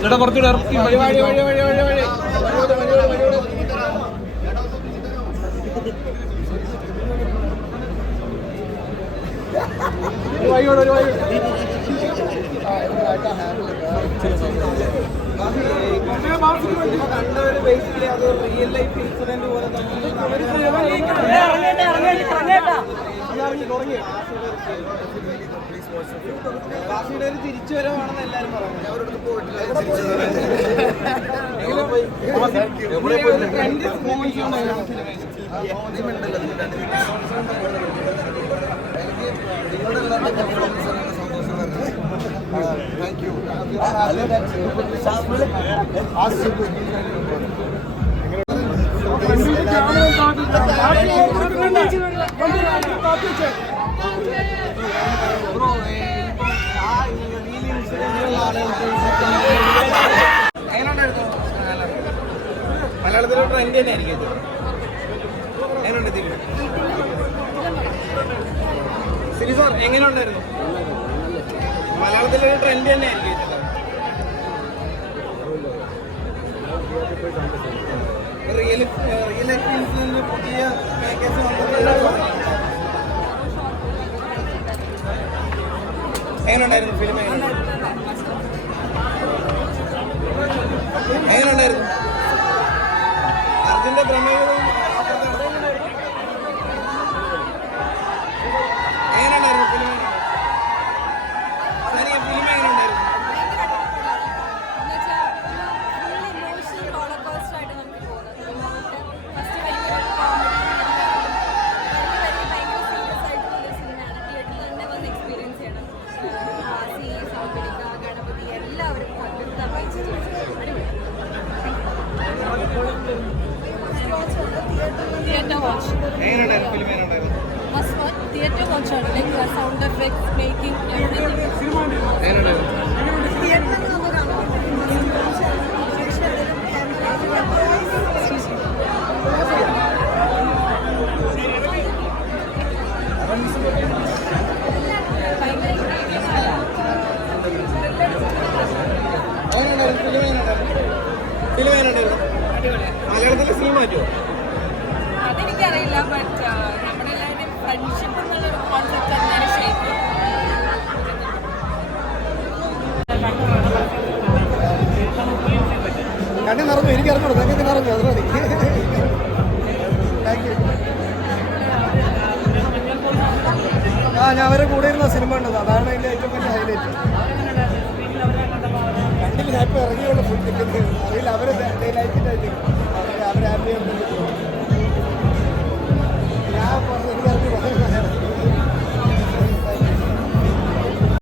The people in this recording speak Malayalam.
ചേട്ടാ കുറച്ചുകൂടെ ഇറക്കി. വഴി വഴി വഴി വഴി വഴി വഴി. വഴിയോട് ഒരു വഴി. തിരിച്ചു വരവാണെന്ന് എല്ലാരും പറഞ്ഞു അവരോട് യു മലയാളത്തിലെ ട്രെൻഡ് തന്നെ ആയിരിക്കും എങ്ങനെയുണ്ട് സാർ എങ്ങനെയുണ്ടായിരുന്നു? മലയാളത്തിലൊരു ട്രെൻഡ് തന്നെ ആയിരിക്കും ഇത് റിയൽ റിയൽ ലൈഫ് ഇൻസിഡന്റ് പുതിയ മേക്കേഴ്സ് എങ്ങനെയുണ്ടായിരുന്നു ഫിലിം എങ്ങനെയുണ്ടായിരുന്നു theatre watch watch theatre watch ആണ്. ലൈക്ക് സൗണ്ട് എഫക്ട്സ് മേക്കിംഗ് മലയാളത്തിലെ സിനിമ പറ്റുമോ അതെനിക്കറിയില്ല ബട്ട് നമ്മളെല്ലാവരും ഫ്രണ്ട്ഷിപ്പ് എന്നുള്ളൊരു കോൺസെപ്റ്റ് തന്നെയാണ് ഷേപ്പ് കണ്ണി നിറഞ്ഞു എനിക്ക് ഇറങ്ങണം നിങ്ങൾക്ക് നിറഞ്ഞു അത് മതി. താങ്ക് യു ആ ഞാൻ അവരെ കൂടെ ഇരുന്ന സിനിമ ഉണ്ടത് അതാണ് അതിന്റെ ഏറ്റവും വലിയ ഹൈലൈറ്റ് കണ്ടില്ല ഞാൻ ഇപ്പോൾ ഇറങ്ങിയുള്ള